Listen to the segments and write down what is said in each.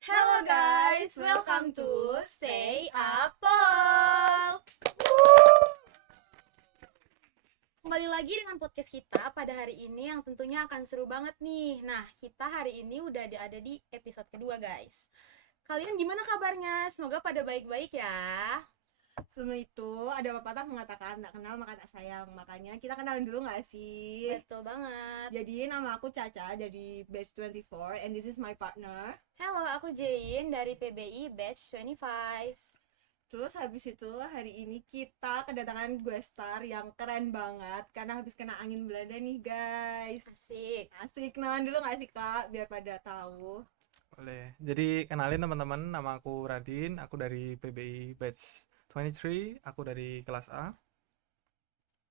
Hello guys, welcome to Stay Apple. Kembali lagi dengan podcast kita pada hari ini yang tentunya akan seru banget nih. Nah, kita hari ini udah ada di episode kedua guys. Kalian gimana kabarnya? Semoga pada baik-baik ya. Sebelum itu ada pepatah mengatakan tak kenal maka tak sayang. Makanya kita kenalin dulu gak sih? Betul banget. Jadi nama aku Caca dari batch 24 and this is my partner. Halo, aku Jain dari PBI Batch 25. Terus habis itu hari ini kita kedatangan guest star yang keren banget karena habis kena angin Belanda nih guys. Asik. Asik, kenalan dulu gak sih kak biar pada tahu. Boleh. Jadi kenalin teman-teman, nama aku Radin, aku dari PBI Batch 23, aku dari kelas A.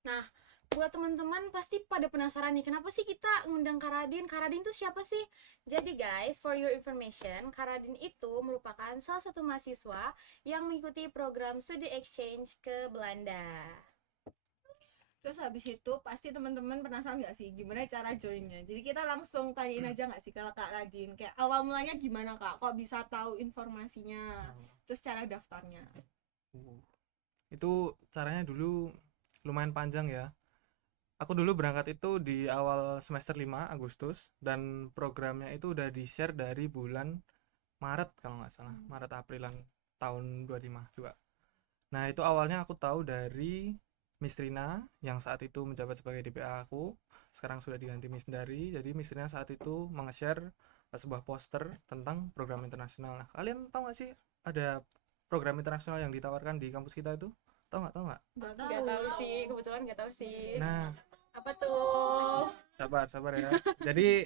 Nah, buat teman-teman pasti pada penasaran nih, kenapa sih kita ngundang Karadin? Karadin itu siapa sih? Jadi guys, for your information, Karadin itu merupakan salah satu mahasiswa yang mengikuti program studi exchange ke Belanda. Terus habis itu pasti teman-teman penasaran gak sih gimana cara joinnya. Jadi kita langsung tanyain aja gak sih kalau Kak Radin kayak awal mulanya gimana Kak? Kok bisa tahu informasinya? Terus cara daftarnya. Itu caranya dulu lumayan panjang ya. Aku dulu berangkat itu di awal semester 5 Agustus dan programnya itu udah di-share dari bulan Maret kalau nggak salah, Maret Aprilan tahun 25 juga. Nah, itu awalnya aku tahu dari Miss Rina yang saat itu menjabat sebagai DPA aku. Sekarang sudah diganti Miss Dari. Jadi Miss Rina saat itu meng-share sebuah poster tentang program internasional. Nah, kalian tahu nggak sih ada program internasional yang ditawarkan di kampus kita itu? Tahu nggak? Tahu nggak? Nggak tahu sih, kebetulan nggak tahu sih. Nah, Apa tuh? sabar ya. Jadi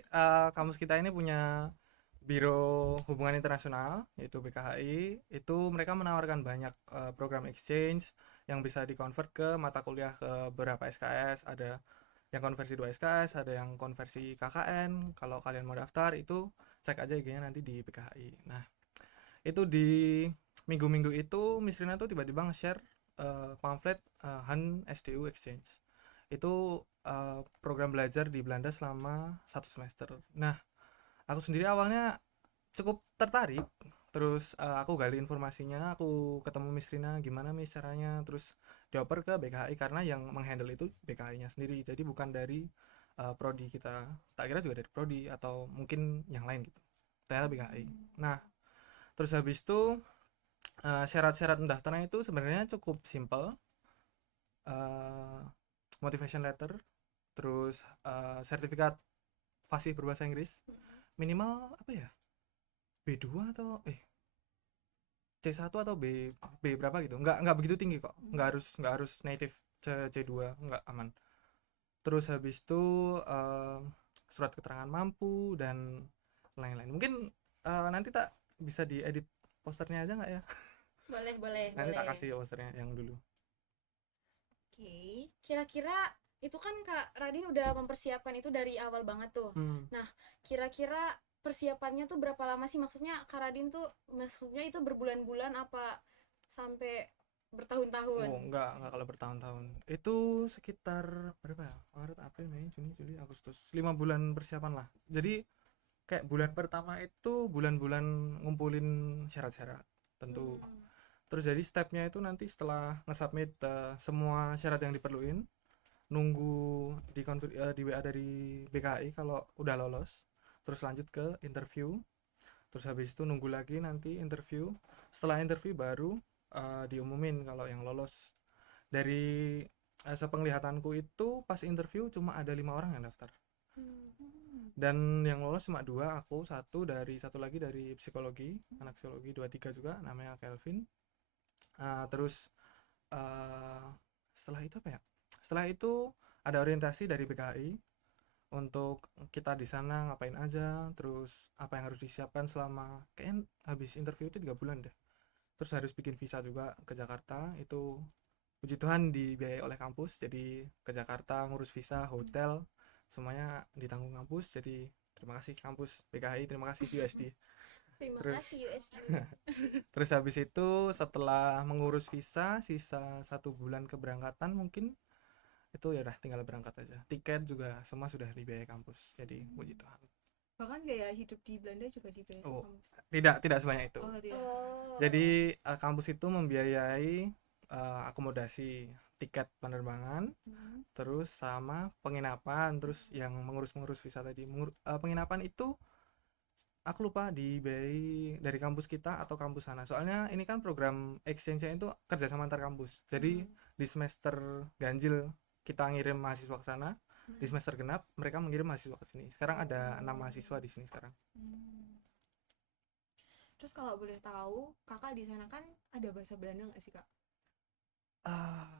kampus kita ini punya Biro Hubungan Internasional yaitu BKHI. Itu mereka menawarkan banyak program exchange yang bisa dikonvert ke mata kuliah ke beberapa SKS. Ada yang konversi 2 SKS, ada yang konversi KKN. Kalau kalian mau daftar itu cek aja IG-nya nanti di BKHI. Nah, itu di minggu-minggu itu Miss Rina tuh tiba-tiba nge-share pamflet Han SDU Exchange. Itu program belajar di Belanda selama 1 semester. Nah, aku sendiri awalnya cukup tertarik. Terus aku gali informasinya, aku ketemu Miss Rina, gimana Miss caranya, terus dioper ke BKHI karena yang menghandle itu BKHI-nya sendiri. Jadi bukan dari prodi kita. Tak kira juga dari prodi atau mungkin yang lain gitu. Ternyata BKHI. Nah, terus habis itu syarat-syarat pendaftaran itu sebenarnya cukup simple. Eh, Motivation letter, terus sertifikat fasih berbahasa Inggris minimal apa ya, B2 atau C1 atau B berapa gitu, nggak begitu tinggi kok, nggak harus native C2, nggak aman. Terus habis itu eh, surat keterangan mampu dan lain-lain. Mungkin nanti tak bisa diedit posternya aja nggak ya? Boleh, boleh, Nanti tak boleh. kasih posternya yang dulu. Oke. Kira-kira itu kan Kak Radin udah mempersiapkan itu dari awal banget tuh. Hmm. Nah, kira-kira persiapannya tuh berapa lama sih? Maksudnya Kak Radin tuh maksudnya itu berbulan-bulan apa sampai bertahun-tahun? Oh, enggak kalau bertahun-tahun. Itu sekitar berapa ya? Maret, April, Mei, Juni, Juli, Agustus. 5 bulan persiapan lah. Jadi kayak bulan pertama itu bulan-bulan ngumpulin syarat-syarat tentu. Terus jadi stepnya itu nanti setelah nge-submit semua syarat yang diperluin, nunggu di WA dari BKI kalau udah lolos. Terus lanjut ke interview. Terus habis itu nunggu lagi nanti interview. Setelah interview baru diumumin kalau yang lolos. Dari sepenglihatanku itu pas interview cuma ada 5 orang yang daftar dan yang lolos cuma 2, aku satu lagi dari psikologi, anak psikologi 23 juga, namanya Kelvin. Terus uh, setelah itu apa ya, setelah itu ada orientasi dari PKI untuk kita di sana ngapain aja, terus apa yang harus disiapkan selama kayaknya habis interview itu 3 bulan deh. Terus harus bikin visa juga ke Jakarta, itu puji Tuhan dibiayai oleh kampus, jadi ke Jakarta ngurus visa, hotel, semuanya ditanggung kampus. Jadi terima kasih kampus BKI, terima kasih USD. Terima Terus kasih USD. terus habis itu setelah mengurus visa sisa 1 bulan keberangkatan mungkin, itu ya udah tinggal berangkat aja. Tiket juga semua sudah dibiayai kampus, jadi puji Tuhan. Bahkan gaya hidup di Belanda juga dibiayai Oh, kampus. tidak sebanyak itu. Oh, tidak. Oh. Jadi kampus itu membiayai akomodasi, tiket penerbangan, Hmm. terus sama penginapan, terus yang mengurus visa tadi. Penginapan itu aku lupa dibiayai dari kampus kita atau kampus sana. Soalnya ini kan program exchange-nya itu kerjasama antar kampus. Jadi di semester ganjil kita ngirim mahasiswa ke sana, di semester genap mereka mengirim mahasiswa ke sini. Sekarang ada 6 mahasiswa di sini sekarang. Terus kalau boleh tahu, kakak di sana kan ada bahasa Belanda nggak sih kak? Ah,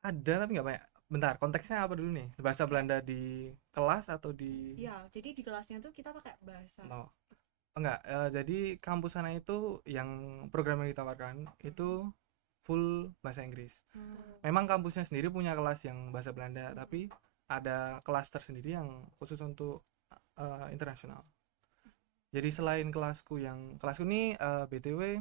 ada tapi nggak banyak. Bentar, konteksnya apa dulu nih? Bahasa Belanda di kelas atau di Iya, jadi di kelasnya tuh kita pakai bahasa. Oh, enggak. Jadi kampus sana itu yang program yang ditawarkan itu full bahasa Inggris. Memang kampusnya sendiri punya kelas yang bahasa Belanda, tapi ada kelas tersendiri yang khusus untuk internasional. Jadi selain kelasku ini BTW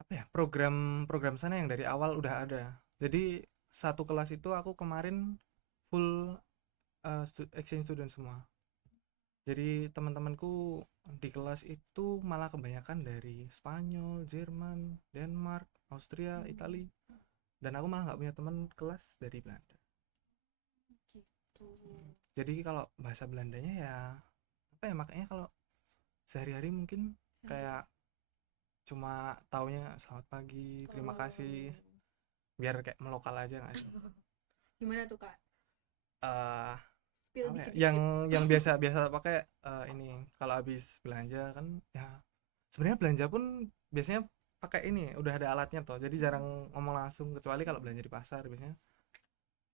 apa ya, program sana yang dari awal udah ada. Jadi satu kelas itu aku kemarin full exchange student semua. Jadi teman-temanku di kelas itu malah kebanyakan dari Spanyol, Jerman, Denmark, Austria, Italia, dan aku malah nggak punya teman kelas dari Belanda. Gitu. Jadi kalau bahasa Belandanya ya apa ya, makanya kalau sehari-hari mungkin kayak cuma taunya selamat pagi, terima kasih, biar kayak melokal aja nggak sih? Gimana tuh kak? eh Spill Apa ya, dikit-dikit. yang biasa pakai ini kalau habis belanja kan ya, sebenarnya belanja pun biasanya pakai ini udah ada alatnya toh, jadi jarang ngomong langsung kecuali kalau belanja di pasar biasanya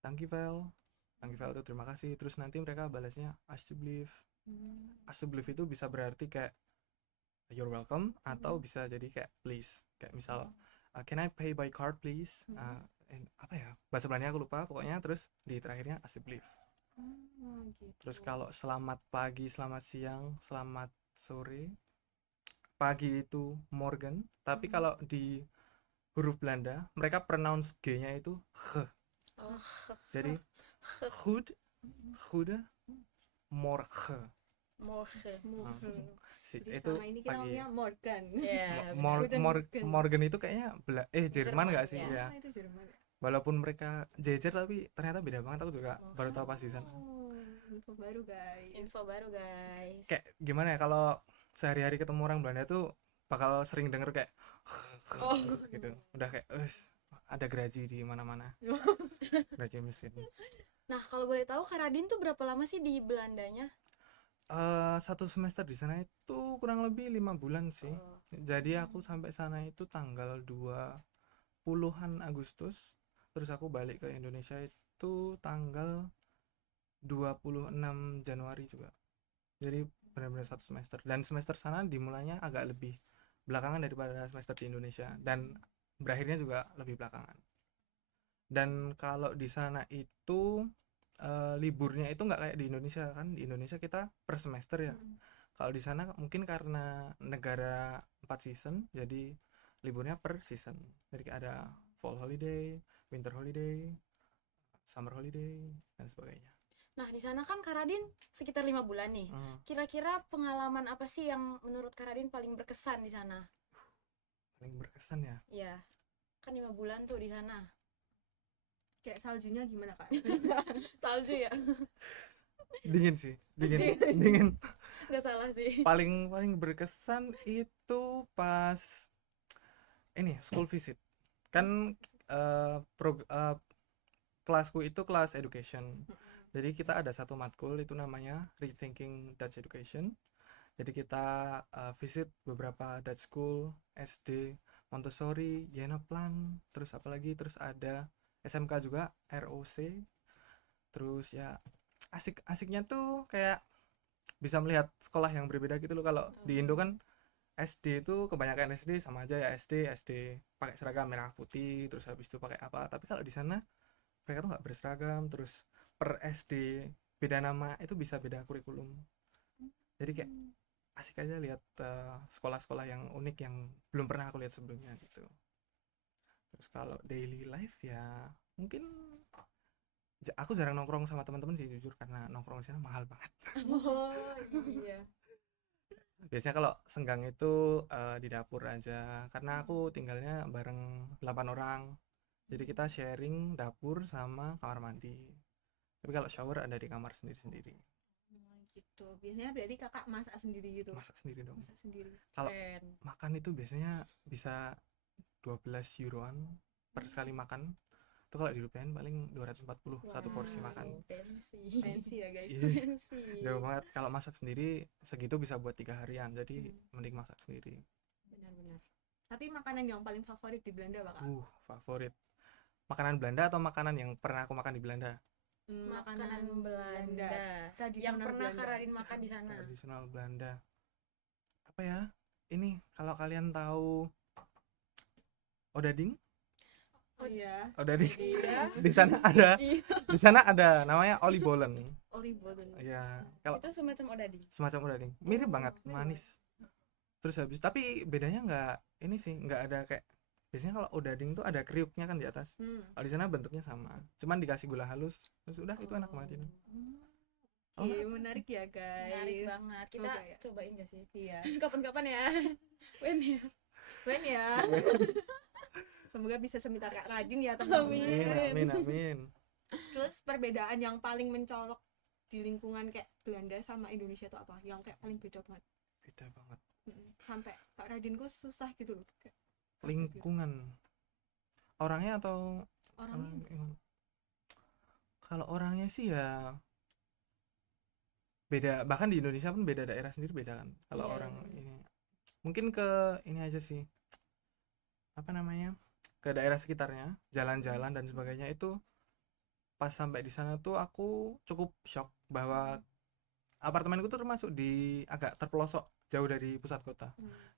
thank you itu terima kasih, terus nanti mereka balasnya alsjeblieft itu bisa berarti kayak you're welcome atau bisa jadi kayak please, kayak misal can I pay by card please. Apa ya bahasa Belanda aku lupa pokoknya, terus di terakhirnya alsjeblieft. Gitu. Terus kalau selamat pagi, selamat siang, selamat sore, pagi itu morgen, tapi kalau di huruf Belanda mereka pronounce G-nya itu G. Oh. Jadi goed, goede, morgen. Morgen. Si Jadi itu selama ini kita pagi. ngomongnya Morgan. Ya, Morgen itu kayaknya Jerman nggak sih? ya. Ya. Itu Jerman. Walaupun mereka jejer tapi ternyata beda banget, aku juga baru tahu pas di sana. Info baru guys. Info baru guys. Kayak gimana ya kalau sehari-hari ketemu orang Belanda tuh bakal sering denger kayak gitu. Udah kayak ada geraji di mana-mana. Geraji mesin. Nah, kalau boleh tahu Kak Radin tuh berapa lama sih di Belandanya? Satu semester di sana itu kurang lebih 5 bulan sih. Jadi aku sampai sana itu tanggal 20-an Agustus. Terus aku balik ke Indonesia itu tanggal 26 Januari juga. Jadi benar-benar satu semester. Dan semester sana dimulainya agak lebih belakangan daripada semester di Indonesia, dan berakhirnya juga lebih belakangan. Dan kalau di sana itu liburnya itu nggak kayak di Indonesia kan. Di Indonesia kita per semester ya. Kalau di sana mungkin karena negara 4 season, jadi liburnya per season. Jadi ada fall holiday, winter holiday, summer holiday, dan sebagainya. Nah, di sana kan Kak Radin sekitar 5 bulan nih. Kira-kira pengalaman apa sih yang menurut Kak Radin paling berkesan di sana? Paling berkesan ya? Iya. Kan 5 bulan tuh di sana. Kayak saljunya gimana kak? Salju ya? Dingin sih, dingin. Nggak salah sih. Paling berkesan itu pas ini school visit. Kan kelasku itu kelas education. Jadi kita ada satu matkul itu namanya Rethinking Dutch Education. Jadi kita visit beberapa Dutch school, SD, Montessori, Jena Plan, terus apalagi, terus ada SMK juga, ROC. Terus ya asiknya tuh kayak bisa melihat sekolah yang berbeda gitu loh. Kalau di Indo kan SD itu kebanyakan SD sama aja ya, SD pakai seragam merah putih, terus habis itu pakai apa. Tapi kalau di sana mereka tuh nggak berseragam, terus per SD beda nama, itu bisa beda kurikulum. Jadi kayak asik aja lihat sekolah-sekolah yang unik yang belum pernah aku lihat sebelumnya gitu. Terus kalau daily life ya mungkin Aku jarang nongkrong sama teman-teman sih jujur, karena nongkrong di sana mahal banget. Oh iya. Biasanya kalau senggang itu di dapur aja, karena aku tinggalnya bareng 8 orang. Jadi kita sharing dapur sama kamar mandi. Tapi kalau shower ada di kamar sendiri-sendiri. Gitu. Biasanya berarti kakak masak sendiri gitu. Masak sendiri dong. Masak sendiri. Kalau Keren. makan itu biasanya bisa 12 euroan per sekali makan. Itu kalau dirupiahin paling 240 satu porsi Wow, makan. fancy. Fancy ya guys. Iya, Fancy. jauh banget. Kalau masak sendiri segitu bisa buat 3 harian. Jadi mending masak sendiri. Benar-benar. Tapi makanan yang paling favorit di Belanda apa kak? Favorit. Makanan Belanda atau makanan yang pernah aku makan di Belanda? Makanan Belanda. Yang Tradisional pernah Belanda. Kak Radin makan di sana. Tradisional Belanda. Apa ya? Ini kalau kalian tahu odading? Oh iya. Odading. Iya. Di sana ada. Iya. Di sana ada namanya oliebollen. Oliebollen. Ya, kalau Itu semacam odading. semacam odading. Mirip Oh, banget, mirip manis. Terus habis, tapi bedanya nggak ini sih, nggak ada kayak biasanya kalau odading tuh ada kriuknya kan di atas. Kalau di sana bentuknya sama, cuman dikasih gula halus. Terus udah itu enak banget ini. Kalau Iya, nggak, menarik ya guys. Menarik banget. Kita Semoga ya. cobain gak sih? Iya. Kapan-kapan ya. Wen ya. Keren ya. Semoga bisa sebentar Kak Radin ya teman-teman. amin, amin. Terus perbedaan yang paling mencolok di lingkungan kayak Belanda sama Indonesia itu apa? Yang kayak paling beda banget. Beda banget. Sampai Kak Radinku susah gitu loh. Kayak, Lingkungan. Orangnya atau orangnya gimana? Kalau orangnya sih ya beda, bahkan di Indonesia pun beda, daerah sendiri beda kan. Kalau Iya, orang bener. ini mungkin ke ini aja sih, apa namanya, ke daerah sekitarnya, jalan-jalan dan sebagainya. Itu pas sampai di sana tuh aku cukup shock bahwa apartemenku tuh termasuk di agak terpelosok jauh dari pusat kota.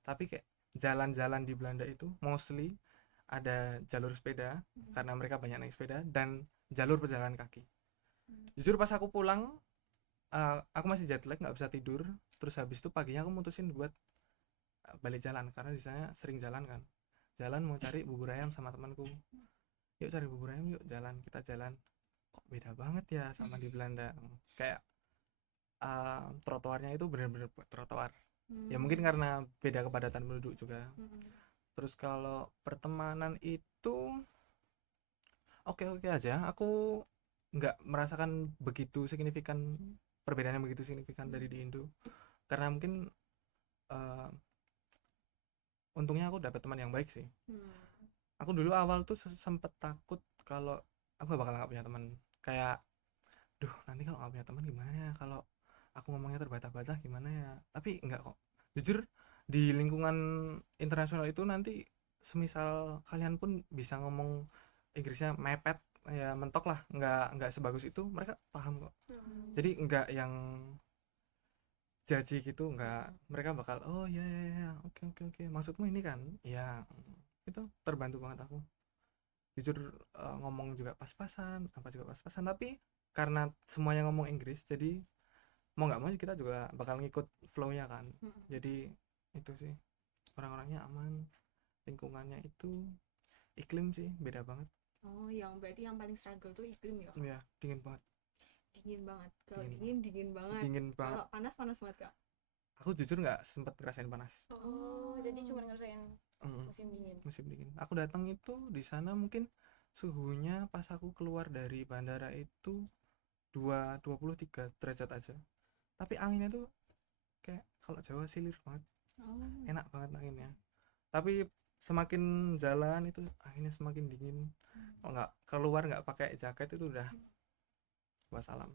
Tapi kayak jalan-jalan di Belanda itu mostly ada jalur sepeda karena mereka banyak naik sepeda, dan jalur pejalan kaki. Jujur pas aku pulang, aku masih jet lag, nggak bisa tidur. Terus habis itu paginya aku mutusin buat balik jalan karena di sana sering jalan kan. Jalan mau cari bubur ayam sama temanku. Yuk cari bubur ayam, yuk jalan, kita jalan. Kok beda banget ya sama di Belanda. Kayak trotoarnya itu benar-benar buat trotoar. Ya mungkin karena beda kepadatan penduduk juga. Terus kalau pertemanan itu oke-oke aja. Aku nggak merasakan begitu signifikan, perbedaan yang begitu signifikan dari di Indo. Karena mungkin untungnya aku dapat teman yang baik sih. Aku dulu awal tuh sempet takut kalau aku gak punya teman. Kayak, duh nanti kalau gak punya teman gimana ya, kalau aku ngomongnya terbata-bata gimana ya. Tapi enggak kok. Jujur di lingkungan internasional itu nanti semisal kalian pun bisa ngomong Inggrisnya mepet, ya mentok lah, nggak sebagus itu, mereka paham kok. Jadi nggak yang jaji gitu, nggak. Mereka bakal oh ya ya ya, oke oke oke, maksudmu ini kan ya. Itu terbantu banget aku jujur. Ngomong juga pas-pasan, apa juga pas-pasan, tapi karena semuanya ngomong Inggris, jadi mau nggak mau kita juga bakal ngikut flow-nya kan. Jadi itu sih, orang-orangnya aman, lingkungannya itu, iklim sih beda banget. Oh, yang berarti yang paling struggle tuh iklim ya? Ya dingin banget. Dingin banget. Kalau Dingin dingin banget. dingin banget. Kalau panas banget Kak. Aku jujur nggak sempet ngerasain panas. Oh, jadi cuma ngerasain musim dingin. Musim dingin. Aku datang itu di sana mungkin suhunya pas aku keluar dari bandara itu 23 derajat aja. Tapi anginnya tuh kayak kalau Jawa silir banget. Enak banget anginnya. Tapi semakin jalan itu anginnya semakin dingin. Kalau nggak keluar nggak pakai jaket itu udah wassalam.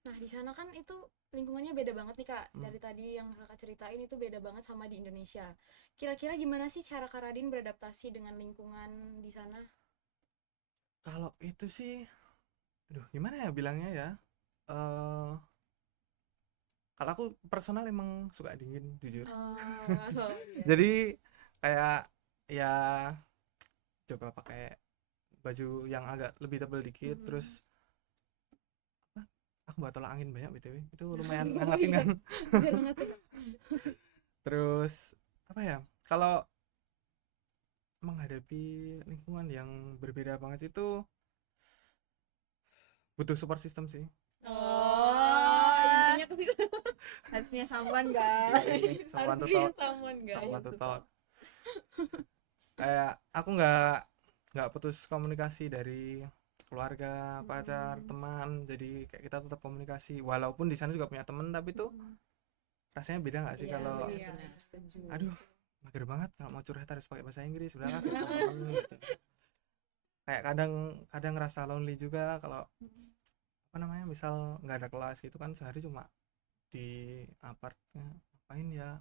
Nah, di sana kan itu lingkungannya beda banget nih Kak. Dari tadi yang Kakak ceritain itu beda banget sama di Indonesia. Kira-kira gimana sih cara Kak Radin beradaptasi dengan lingkungan di sana? Kalau itu sih, aduh gimana ya bilangnya ya. Kalau aku personal emang suka dingin jujur. Oh, iya. Jadi kayak ya coba pakai baju yang agak lebih tebal dikit. Terus apa, aku bawa tolak angin banyak btw, itu lumayan hangatin kan. Biar hangatin. Terus apa ya, kalau menghadapi lingkungan yang berbeda banget itu butuh support system sih. Intinya ke situ. Harusnya someone guys. Someone to Harusnya talk, someone, guys. someone to to talk. Kayak aku nggak putus komunikasi dari keluarga, pacar, teman. Jadi kayak kita tetap komunikasi. Walaupun di sana juga punya teman, tapi tuh rasanya beda nggak sih Iya, kalau benar-benar setuju. aduh mager banget kalau mau curhat harus pakai bahasa Inggris, udahlah kayak temen gitu. Kayak kadang ngerasa lonely juga kalau apa namanya misal nggak ada kelas gitu kan, sehari cuma di apartnya ngapain ya,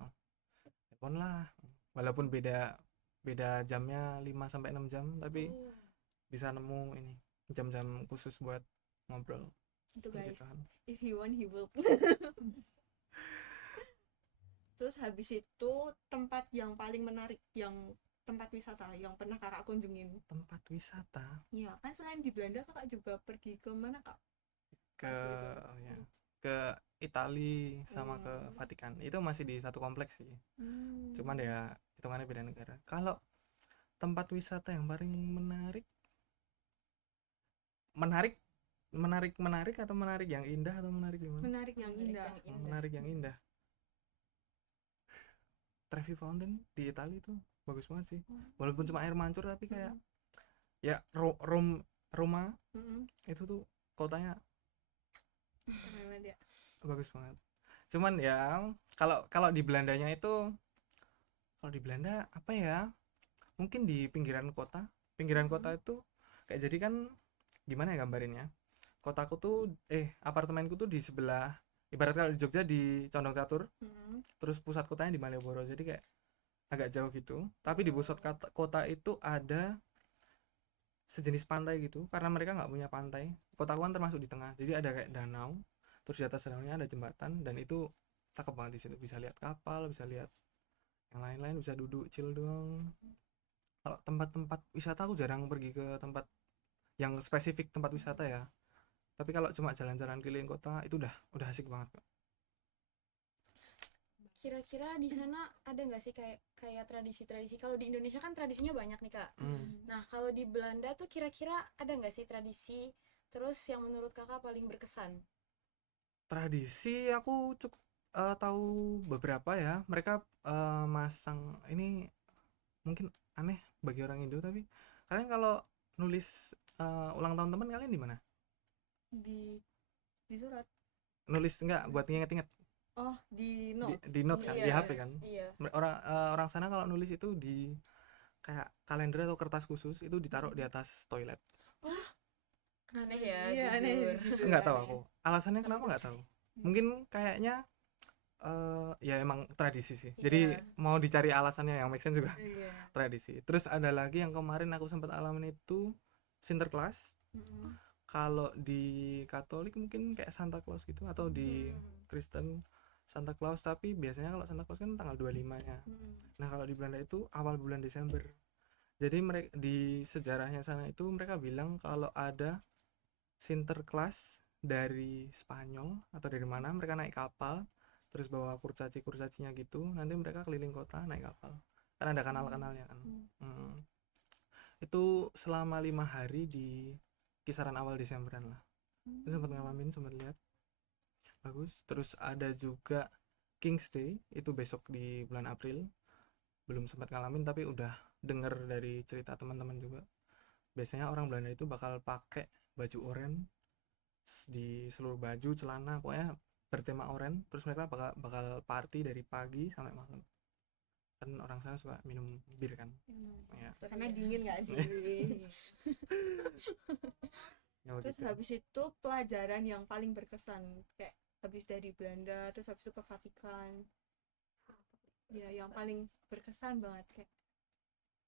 telepon lah, walaupun beda beda jamnya 5 sampai 6 jam, tapi Oh. bisa nemu ini jam-jam khusus buat ngobrol Itu guys, gitu kan. if he want he will. Terus habis itu tempat yang paling menarik, yang tempat wisata yang pernah kakak kunjungin. Tempat wisata Iya kan, selain di Belanda kakak juga pergi ke mana kak? ke Pas itu. ya, ke Itali sama ke Hmm. Vatikan, itu masih di satu kompleks sih, cuman ya hitungannya beda negara. Kalau tempat wisata yang paling menarik menarik menarik atau menarik yang indah atau menarik gimana? Menarik yang indah. Menarik yang indah, Trevi Fountain di Italia itu bagus banget sih, walaupun cuma air mancur tapi kayak ya Roma Mm-mm. itu tuh kotanya Keren banget ya. bagus banget. Cuman ya kalau kalau di Belandanya itu, kalau di Belanda apa ya, mungkin di pinggiran kota itu kayak, jadi kan gimana ya gambarinnya, kotaku tuh apartemenku tuh di sebelah, ibarat kalau di Jogja di Condong Catur, Mm-mm. terus pusat kotanya di Malioboro, jadi kayak agak jauh gitu, tapi di pusat kota itu ada sejenis pantai gitu, karena mereka nggak punya pantai. Kotaku kan termasuk di tengah, jadi ada kayak danau, terus di atas danaunya ada jembatan, dan itu cakep banget di situ, bisa lihat kapal, bisa lihat yang lain-lain, bisa duduk chill doang. Kalau tempat-tempat wisata aku jarang pergi ke tempat yang spesifik tempat wisata ya, tapi kalau cuma jalan-jalan keliling kota itu udah asik banget kok. Kira-kira di sana ada nggak sih kayak tradisi-tradisi? Kalau di Indonesia kan tradisinya banyak nih kak. Nah kalau di Belanda tuh kira-kira ada nggak sih tradisi terus yang menurut kakak paling berkesan? Tradisi aku cukup tahu beberapa ya, mereka masang ini, mungkin aneh bagi orang Indo, tapi kalian kalau nulis ulang tahun teman kalian di mana? Di surat. Nulis enggak buat nginget-nginget? Oh, di notes. Di notes kan, di Iya, HP kan. iya. Orang sana kalau nulis itu di kayak kalender atau kertas khusus, itu ditaruh di atas toilet. Oh, aneh ya, Iya, aneh jujur. jujur. Nggak tahu Aneh. aku alasannya kenapa, nggak tahu, mungkin kayaknya ya emang tradisi sih, jadi Iya. mau dicari alasannya yang make sense juga. Iya. Tradisi. Terus ada lagi yang kemarin aku sempat alamin itu Sinterklas. Mm-mm. Kalau di Katolik mungkin kayak Santa Claus gitu, atau di Kristen Santa Claus, tapi biasanya kalau Santa Claus kan tanggal 25-nya. Mm-mm. Nah, kalau di Belanda itu awal bulan Desember. Jadi mereka di sejarahnya sana itu mereka bilang kalau ada Sinterklas dari Spanyol atau dari mana, mereka naik kapal terus bawa kurcaci-kurcacinya gitu, nanti mereka keliling kota naik kapal, kan ada kanal-kanalnya kan. Itu selama 5 hari di kisaran awal Desemberan lah. Itu sempat ngalamin, sempat lihat, bagus. Terus ada juga King's Day, itu besok di bulan April, belum sempat ngalamin tapi udah denger dari cerita teman-teman juga. Biasanya orang Belanda itu bakal pakai baju oranye di seluruh baju, celana, pokoknya bertema oranye, terus mereka bakal party dari pagi sampai malam. Kan orang sana suka minum bir kan. Ya. Karena dingin nggak sih? Ya Terus begitu. habis itu pelajaran yang paling berkesan, kayak habis dari Belanda terus habis itu ke Vatikan, ya yang paling berkesan banget kayak.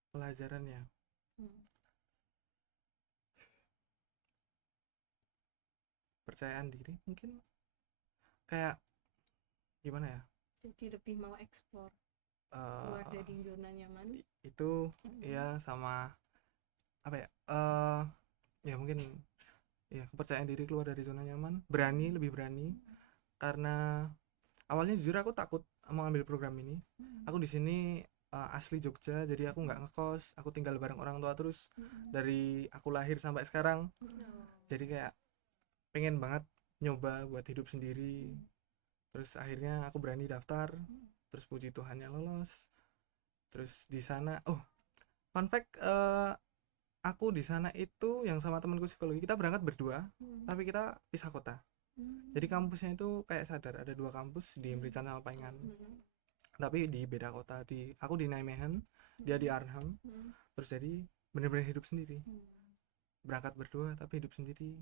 Pelajarannya percayaan diri mungkin, kayak gimana ya, Jadi lebih mau explore keluar eh dari zona nyaman. itu ya, sama apa ya, ya mungkin ya kepercayaan diri, keluar dari zona nyaman, lebih berani, karena awalnya jujur aku takut mau ambil program ini. Aku di sini asli Jogja, jadi aku nggak ngekos, aku tinggal bareng orang tua terus dari aku lahir sampai sekarang. Jadi kayak pengen banget nyoba buat hidup sendiri. Terus akhirnya aku berani daftar, terus puji Tuhannya lolos. Terus di sana, fun fact, aku di sana itu yang sama temanku psikologi, kita berangkat berdua, tapi kita pisah kota. Jadi kampusnya itu kayak sadar ada 2 kampus di Merican sama Paingan. Tapi di beda kota, aku di Nijmegen, dia di Arnhem. Terus jadi bener-bener hidup sendiri. Berangkat berdua tapi hidup sendiri.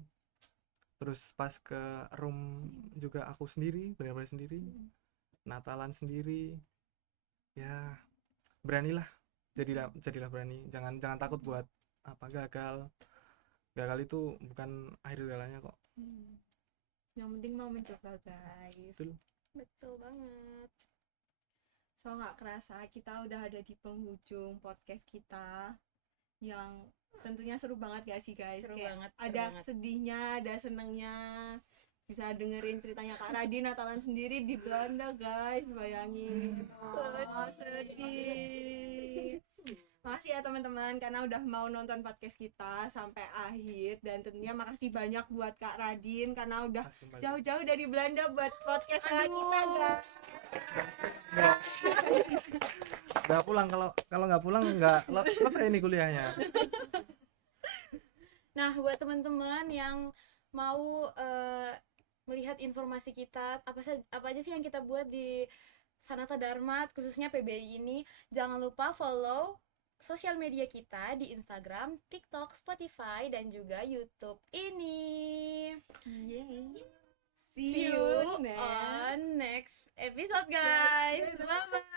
Terus pas ke room juga aku sendiri, benar-benar sendiri. Natalan sendiri. Ya, beranilah. Jadilah berani. Jangan takut buat gagal. Gagal itu bukan akhir segalanya kok. Yang penting mau mencoba, guys. Betul banget. So nggak kerasa kita udah ada di penghujung podcast kita yang tentunya seru banget gak sih guys? Seru Kayak banget, ada sedihnya, ada senengnya, bisa dengerin ceritanya Kak Radin Natalan sendiri di Belanda guys, bayangin. Sedih. Makasih ya teman-teman karena udah mau nonton podcast kita sampai akhir, dan tentunya makasih banyak buat Kak Radin karena udah jauh-jauh dari Belanda buat podcast kita guys. Udah pulang, kalau nggak pulang nggak selesai nih kuliahnya. Nah, buat teman-teman yang mau melihat informasi kita, apa aja sih yang kita buat di Sanata Dharma, khususnya PBI ini, jangan lupa follow sosial media kita di Instagram, TikTok, Spotify, dan juga YouTube ini. Yay. See you on next episode, guys. Bye-bye.